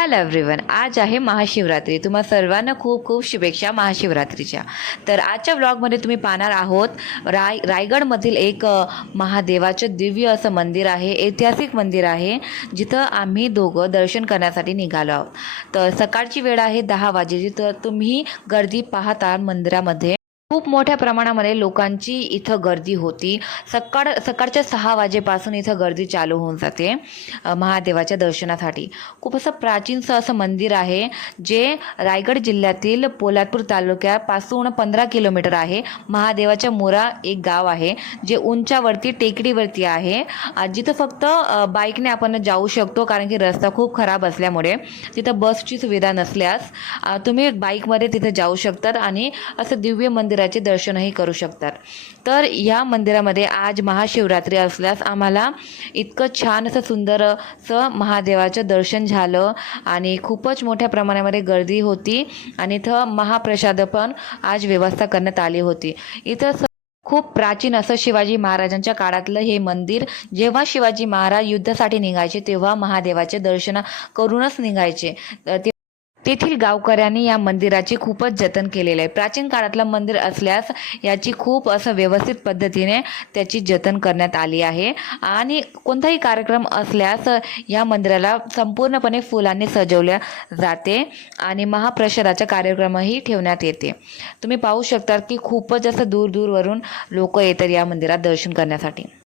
Hello everyone, आज आहे महाशिवरात्री। तुम्हा सर्वांना खूप खूप शुभेच्छा महाशिवरात्रीच्या। तर आजच्या व्लॉगमध्ये तुम्ही पाहणार आहोत रायगडमधील एक महादेवाचं दिव्य असं मंदिर आहे, ऐतिहासिक मंदिर आहे, जिथं आम्ही दोघं दर्शन करण्यासाठी निघालो आहोत। तर सकाळची वेळ आहे 10 वाजेची। तर तुम्ही गर्दी पाहता मंदिरामध्ये खूप मोठ्या प्रमाणामध्ये लोकांची इथं गर्दी होती। सकाळच्या 6 वाजेपासून इथं गर्दी चालू होऊन जाते महादेवाच्या दर्शनासाठी। खूप असं प्राचीनचं असं मंदिर आहे, जे रायगड जिल्ह्यातील पोलादपूर तालुक्यापासून 15 किलोमीटर आहे। महादेवाच्या मोरा एक गाव आहे, जे उंचावरती टेकडीवरती आहे, जिथं फक्त बाईकने आपण जाऊ शकतो, कारण की रस्ता खूप खराब असल्यामुळे तिथं बसची सुविधा नसल्यास तुम्ही बाईकमध्ये तिथे जाऊ शकतात आणि असं दिव्य मंदिराचे दर्शनही करू शकतात। तर या मंदिरामध्ये आज महाशिवरात्री असल्यास आम्हाला इतकं छान असं सुंदर असं महादेवाचं दर्शन झालं आणि खूपच मोठ्या प्रमाणामध्ये गर्दी होती आणि इथं महाप्रसाद पण आज व्यवस्था करण्यात आली होती। इथं खूप प्राचीन असं शिवाजी महाराजांच्या काळातलं हे मंदिर। जेव्हा शिवाजी महाराज युद्धासाठी निघायचे तेव्हा महादेवाचे दर्शन करूनच निघायचे। तेथील गावकऱ्यांनी या मंदिराचे खूपच जतन केलेले आहे। प्राचीन काळातलं मंदिर असल्यास याची खूप असं व्यवस्थित पद्धतीने त्याची जतन करण्यात आली आहे आणि कोणताही कार्यक्रम असल्यास या मंदिराला संपूर्णपणे फुलांनी सजवल्या जाते आणि महाप्रसादाचा कार्यक्रमही ठेवण्यात येते। तुम्ही पाहू शकता की खूपच असं दूर दूरवरून लोक येतात या मंदिरात दर्शन करण्यासाठी।